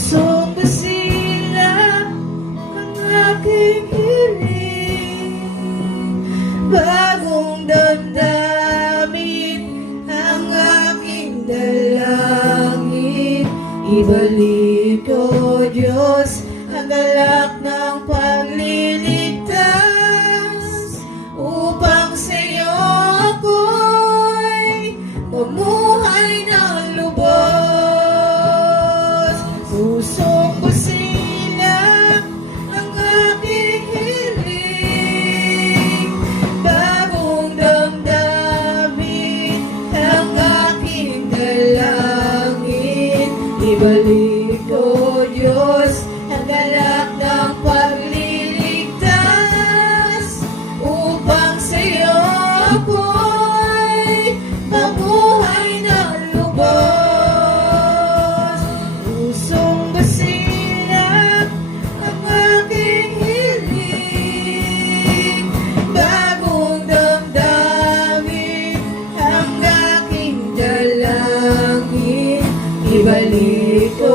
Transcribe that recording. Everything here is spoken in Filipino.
Pusong basila ang aking hiling, bagong damdamin ang aking dalangin. Ibalik ko, Diyos, ang galak ng pagliligtas, upang sa'yo ako'y mamuhay ng lubos. Pusong basila ang aking hiling, bagong damdamin ang aking dalangin. Ibalik ko, Diyos, ang galak ng pagliligtas, upang sa'yo ako'y mamuhay ng lubos. Pusong basila ang aking hiling, bagong damdamin ang aking dalangin. Ibalik ko,